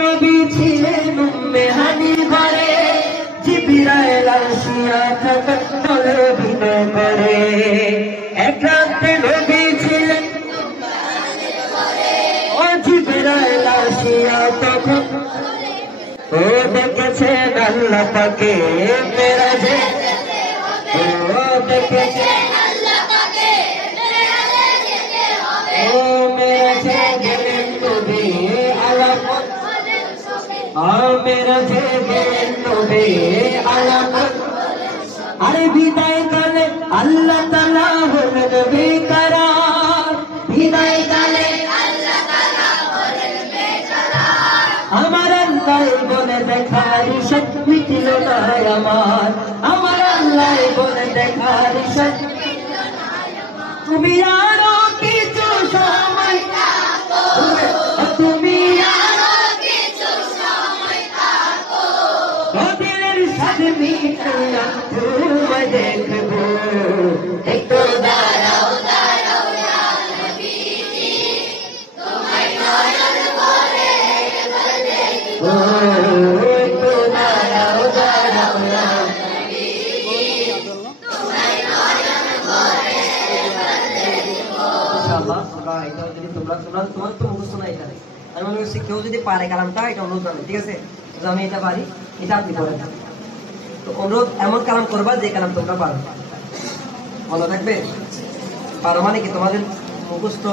নবী ছিলেন মেহানি ঘরে, জিবরাইল আসিয়া থাকেন বলে বিনয় করে। এক রাতে নবী ছিলেন ও জিবরাইল আসিয়া তখন ও দেখেছেন আল্লাহ পাকে মেরাজে, ও দেখেছেন আল্লাহ পাকে ও মেরাজে গেলেন নবী আলামত, মেরাজে গেলেন নবী আলামত। আরে বিদায় কালে আল্লাহ তাআলা হলেন বেকরার, বিদায় কালে আল্লাহ তাআলা হলেন বেকরার। আমার আল্লাহ বলে দেখার শক্তি মিটল না আমার, আমার আল্লাহ বলে দেখার শক্তি মিটল না আমার। তুমি আরো কিছু সময় থাকো, তুমি আরো কিছু সময় থাকো, দিলের সাথে মিটাইয়া তোমায় দেখবো। একটু দাঁড়াও দাঁড়াও ইয়া নবীজি, তোমায় নয়ন ভরে একবার দেখবো। একটু দাঁড়াও দাঁড়াও ইয়া নবীজি, তোমায় নয়ন ভরে একবার দেখবো। ইনশাআল্লাহ আমরা এটা যদি তোমরা তোমার তো মুখস্থ না এখানে, আমি মনে করছি কেউ যদি পারে কালামটা এটা অনুরোধ করবে, ঠিক আছে? আমি এটা পারি, এটা আপনি পড়ে দেন। তো অনুরোধ এমন কালাম করবা যে কালাম তোমরা পারো, মনে থাকবে। পারো মানে কি তোমাদের মুখস্থ